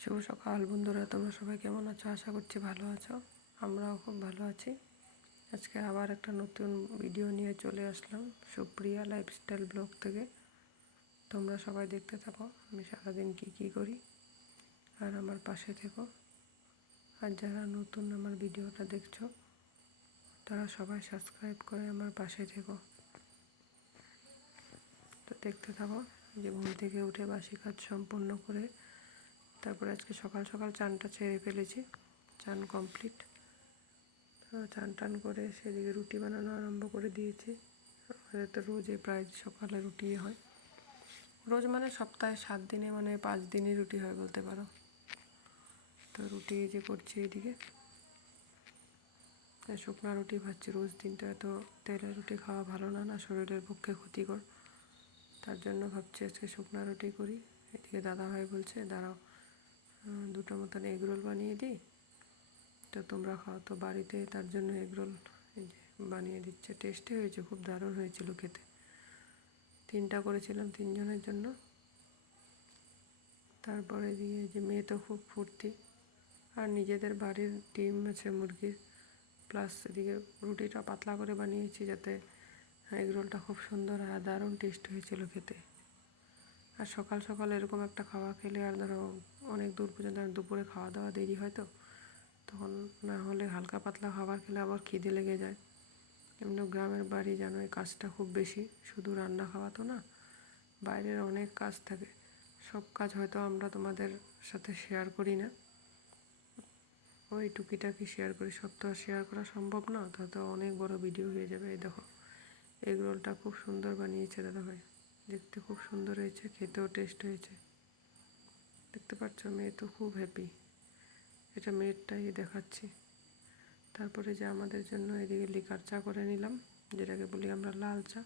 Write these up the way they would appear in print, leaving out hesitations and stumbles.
শুভ সকাল বন্ধুরা, তোমরা সবাই কেমন আছো? আশা করছি ভালো আছো। আমরাও খুব ভালো আছি। আজকে আবার একটা নতুন ভিডিও নিয়ে চলে আসলাম সুপ্রিয়া লাইফস্টাইল ব্লগ থেকে। তোমরা সবাই দেখতে থাকো আমি সারাদিন কি করি, আর আমার পাশে থেকো। আর যারা নতুন আমার ভিডিওটা দেখছো তারা সবাই সাবস্ক্রাইব করে আমার পাশে থেকো। তো দেখতে থাকো যে ঘুম থেকে উঠে বাসি কাজ সম্পূর্ণ করে তারপরে আজকে সকাল সকাল চানটা ছেড়ে ফেলেছি। চান কমপ্লিট। তো চান টান করে সেদিকে রুটি বানানো আরম্ভ করে দিয়েছি। আমাদের তো রোজই প্রায় সকালে রুটি হয়, রোজ মানে সপ্তাহে 7 দিনে মানে 5 দিনই রুটি হয় বলতে পারো। তো রুটি যে করছি এদিকে শুকনো রুটি ভাজছি রোজ দিন। তো এত তেলের রুটি খাওয়া ভালো না, শরীরের পক্ষে ক্ষতিকর। তার জন্য ভাবছি আজকে শুকনো রুটি করি। এদিকে দাদাভাই বলছে দাঁড়াও দুটো মতন এগরোল বানিয়ে দিই, তো তোমরা খাও তো বাড়িতে, তার জন্য এগরোল বানিয়ে দিচ্ছে। টেস্টি হয়েছে, খুব দারুণ হয়েছিল খেতে। 3টা করেছিলাম 3 জনের জন্য। তারপরে দিয়ে যে মেয়ে তো খুব ফুর্তি, আর নিজেদের বাড়ির ডিম আছে মুরগির, প্লাস এদিকে রুটিটা পাতলা করে বানিয়েছি যাতে এগরোলটা খুব সুন্দর আর দারুণ টেস্ট হয়েছিল খেতে। আর সকাল সকাল এরকম একটা খাওয়া খেলে, আর ধরো অনেক দূর পর্যন্ত দুপুরে খাওয়া দাওয়া দেরি হয়, তো তখন না হলে হালকা পাতলা খাবার খেলে আবার খিদে লেগে যায়। এমনি গ্রামের বাড়ি জানো এই কাজটা খুব বেশি, শুধু রান্না খাওয়া তো না, বাইরের অনেক কাজ থাকে। সব কাজ হয়তো আমরা তোমাদের সাথে শেয়ার করি না, ওই টুকিটাকি শেয়ার করি, সব তো আর শেয়ার করা সম্ভব না, তাতে অনেক বড় ভিডিও হয়ে যাবে। এই দেখো এগ রোলটা খুব সুন্দর বানিয়েছে দাদাভাই, দেখতে খুব সুন্দর হয়েছে, খেতেও টেস্ট হয়েছে। দেখতে পাচ্ছ মেয়ে তো খুব হ্যাপি। এটা মেয়েরটাই দেখাচ্ছি। তারপরে যে আমাদের জন্য এদিকে লিকার চা করে নিলাম, যেটাকে বলি আমরা লাল চা।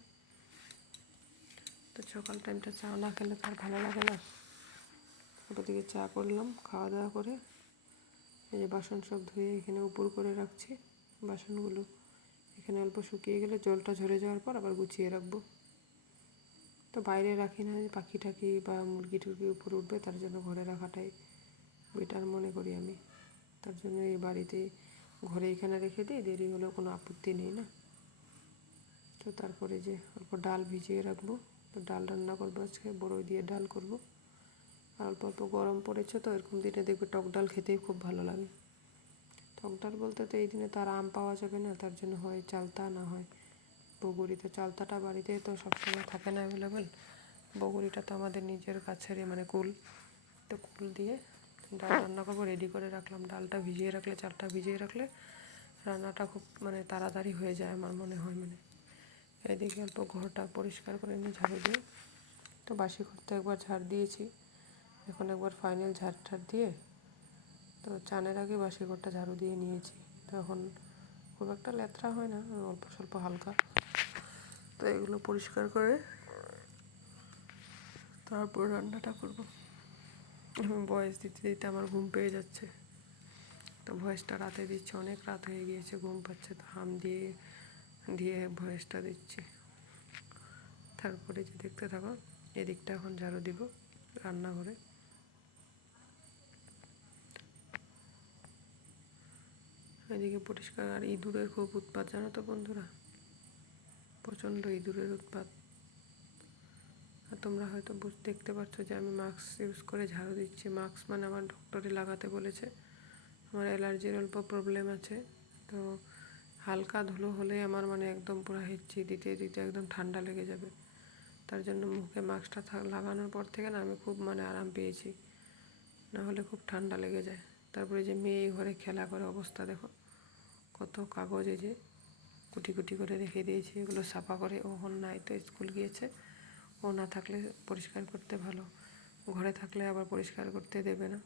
তো সকাল টাইমটা চা না খেলে তো আর ভালো লাগে না। ওদিকে চা করলাম, খাওয়া দাওয়া করে এই যে বাসন সব ধুয়ে এখানে উপর করে রাখছি। বাসনগুলো এখানে অল্প শুকিয়ে গেলে জলটা ঝরে যাওয়ার পর আবার গুছিয়ে রাখবো। তো বাইরে রাখি না, পাখি টাকি বা মুরগি টুরগি উপর উঠবে, তার জন্য ঘরে রাখাটাই বেটার মনে করি আমি। তার জন্য এই বাড়িতে ঘরে এখানে রেখে দিই, দেরি হলেও কোনো আপত্তি নেই না। তো তারপরে যে অল্প ডাল ভিজিয়ে রাখবো, তো ডাল রান্না করবো আজকে, বড়ই দিয়ে ডাল করব। আর অল্প অল্প গরম পড়েছে, তো এরকম দিনে দেখবে টক ডাল খেতেই খুব ভালো লাগে। টক ডাল বলতে তো এই দিনে তো আর আম পাওয়া যাবে না, তার জন্য হয় চালতা, না হয় বগুড়ি। তো চালতাটা বাড়িতে তো সবসময় থাকে না অ্যাভেলেবেল, বগুড়িটা তো আমাদের নিজের কাছেরই মানে কুল। তো কুল দিয়ে ডাল রান্না করবো, রেডি করে রাখলাম। ডালটা ভিজিয়ে রাখলে, চালটা ভিজিয়ে রাখলে রান্নাটা খুব মানে তাড়াতাড়ি হয়ে যায় আমার মনে হয়। মানে এদিকে অল্প ঘরটা পরিষ্কার করে নিয়ে ঝাড়ু দিয়ে, তো বাসি ঘর তো একবার ঝাড় দিয়েছি, এখন একবার ফাইনাল ঝাড় ঠাড় দিয়ে, তো চানের আগে বাসি ঘরটা ঝাড়ু দিয়ে নিয়েছি। তো এখন খুব একটা লেত্রা হয় না, অল্প স্বল্প হালকা। তো এগুলো পরিষ্কার করে তারপর রান্নাটা করব। ভয়েস দিতে দিতে আমার ঘুম পেয়ে যাচ্ছে, তো ভয়েসটা রাতে দিচ্ছি, অনেক রাত হয়ে গিয়েছে, ঘুম পাচ্ছে, তো হাম দিয়ে দিয়ে ভয়েসটা দিচ্ছি। তারপরে যে দেখতে থাকো, এদিকটা এখন ঝাড়ু দিব রান্নাঘরে। এদিকে পরিষ্কার। আর ইঁদুরের খুব উৎপাত জানো তো বন্ধুরা, প্রচণ্ড ইঁদুরের উৎপাত। আর তোমরা হয়তো দেখতে পাচ্ছ যে আমি মাস্ক ইউজ করে ঝাড়ু দিচ্ছি। মাস্ক মানে আমার ডক্টরে লাগাতে বলেছে, আমার অ্যালার্জির অল্প প্রবলেম আছে। তো হালকা ধুলো হলেই আমার মানে একদম পুরো হেঁচি দিতে দিতে একদম ঠান্ডা লেগে যাবে। তার জন্য মুখে মাস্কটা লাগানোর পর থেকে না আমি খুব মানে আরাম পেয়েছি, না হলে খুব ঠান্ডা লেগে যায়। তারপরে যে মেয়ে ঘরে খেলা করে অবস্থা দেখো, কত কাগজ এই যে কুটি কুটি করে রেখে দিয়েছি, এগুলো সাফা করে। ওহন নাই, তো স্কুল গিয়েছে, ও না থাকলে পরিষ্কার করতে ভালো, ঘরে থাকলে আবার পরিষ্কার করতে দেবে না।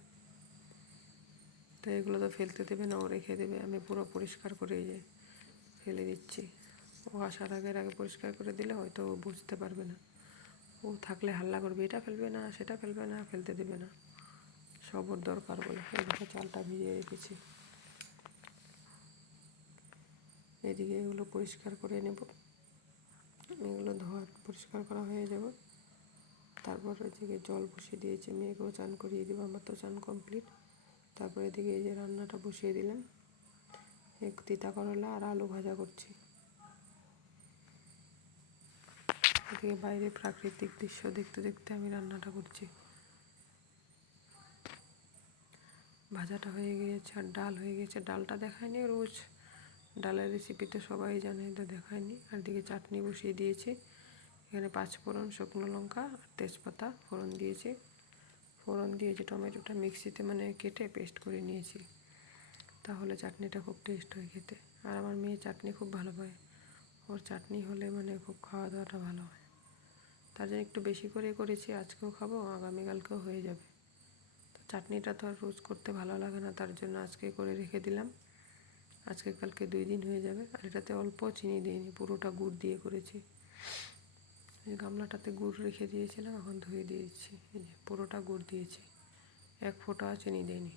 তো এগুলো তো ফেলতে দেবে না, ও রেখে দেবে। আমি পুরো পরিষ্কার করে যে ফেলে দিচ্ছি। ও আসার আগে পরিষ্কার করে দিলে হয়তো ও বুঝতে পারবে না, ও থাকলে হাল্লা করবে, এটা ফেলবে না, সেটা ফেলবে না, ফেলতে দেবে না, সব ওর দরকার বলে। এদিকে চালটা ভিজিয়ে রেখেছি, এদিকে এগুলো পরিষ্কার করে নেব। এগুলো ধোয়া পরিষ্কার করা হয়ে যাব, তারপর এদিকে জল বসিয়ে দিয়েছি, মেয়েকেও চান করিয়ে দিব, আমার তো চান কমপ্লিট। তারপর এদিকে এই যে রান্নাটা বসিয়ে দিলাম, এক তিতা করলা আর আলু ভাজা করছি। এদিকে বাইরে প্রাকৃতিক দৃশ্য দেখতে দেখতে আমি রান্নাটা করছি। ভাজাটা হয়ে গিয়েছে আর ডাল হয়ে গেছে। ডালটা দেখায়নি, রোজ ডালের রেসিপি তো সবাই জানে, তো দেখায়নি। আর দিকে চাটনি বসিয়ে দিয়েছি, এখানে 5 ফোড়ন, শুকনো লঙ্কা আর তেজপাতা ফোড়ন দিয়েছি। ফোড়ন দিয়েছি, টমেটোটা মিক্সিতে মানে কেটে পেস্ট করে নিয়েছি, তাহলে চাটনিটা খুব টেস্ট হয় খেতে। আর আমার মেয়ে চাটনি খুব ভালো পায়, ওর চাটনি হলে মানে খুব খাওয়া দাওয়াটা ভালো হয়, তার জন্য একটু বেশি করে করেছি। আজকেও খাবো, আগামীকালকেও হয়ে যাবে। তো চাটনিটা তো আর রোজ করতে ভালো লাগে না, তার জন্য আজকে করে রেখে দিলাম, আজকে কালকে 2 দিন হয়ে যাবে। আর এটাতে অল্প চিনি দিইনি, পুরোটা গুড় দিয়ে করেছি। এই গামলাটাতে গুড় রেখে দিয়েছিলাম, এখন ধুয়ে দিয়েছি। এই যে পুরোটা গুড় দিয়েছি, 1 ফোঁটা চিনি দিইনি।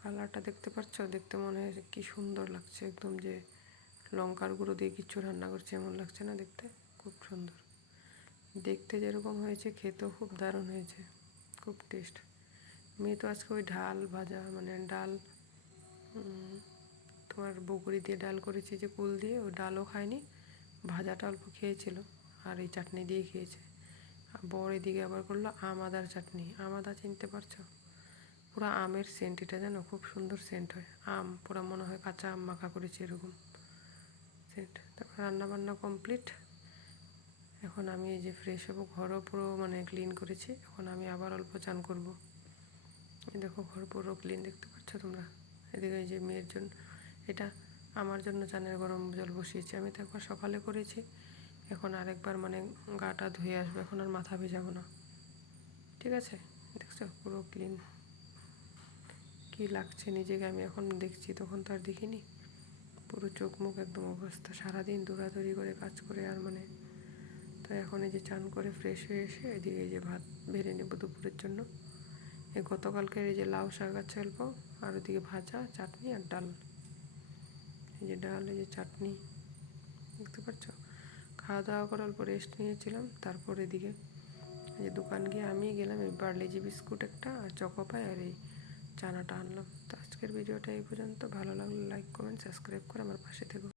কালারটা দেখতে পাচ্ছ, দেখতে মনে হয় কি সুন্দর লাগছে, একদম যে লঙ্কার গুঁড়ো দিয়ে কিচ্ছু রান্না করছে এমন লাগছে না দেখতে, খুব সুন্দর দেখতে। যেরকম হয়েছে খেতেও খুব দারুণ হয়েছে, খুব টেস্ট। মেয়ে তো আজকে ওই ডাল ভাজা মানে ডাল তোমার বগুড়ি দিয়ে ডাল করেছি যে কুল দিয়ে, ওই ডালও খায়নি, ভাজাটা অল্প খেয়েছিল আর এই চাটনি দিয়ে খেয়েছে। আর বড় এদিকে আবার করলো আম আদার চাটনি। আম আদা চিনতে পারছো? পুরো আমের সেন্ট, এটা জানো খুব সুন্দর সেন্ট হয়, আম পুরো মনে হয় কাঁচা আম মাখা করেছি এরকম সেন্ট। তারপর রান্নাবান্না কমপ্লিট। এখন আমি এই যে ফ্রেশ হবো, ঘরও পুরো মানে ক্লিন করেছি, এখন আমি আবার অল্প চান করব। এই দেখো ঘর পুরো ক্লিন, দেখতে পাচ্ছ তোমরা? এদিকে এই যে মেয়ের জন্য, এটা আমার জন্য চানের গরম জল বসিয়েছি, আমি তো একবার সকালে করেছি, এখন আরেকবার মানে গাটা ধুয়ে আসবো, এখন আর মাথা ভেজাবো না, ঠিক আছে? দেখছো পুরো ক্লিন, কি লাগছে নিজেকে, আমি এখন দেখছি, তখন তো আর দেখিনি। পুরো চোখ মুখ একদম অবস্থা, সারাদিন দৌড়াদৌড়ি করে কাজ করে আর মানে। তো এখন এই যে চান করে ফ্রেশ হয়ে এসে এদিকে এই যে ভাত বেড়ে নেবো দুপুরের জন্য। এই গতকালকের এই যে লাউ শাক আছে অল্প, আর ওদিকে ভাজা, চাটনি আর ডাল। এই যে ডাল, এই যে চাটনি, দেখতে পাচ্ছ? খাওয়া দাওয়া করে অল্প রেস্ট নিয়েছিলাম, তারপর এদিকে এই যে দোকান গিয়ে আমি গেলাম, এই পার্লেজি বিস্কুট একটা আর চকোপাই আর এই চানাটা আনলাম। তো আজকের ভিডিওটা এই পর্যন্ত, ভালো লাগলে লাইক কমেন্ট সাবস্ক্রাইব করে আমার পাশে থেকো।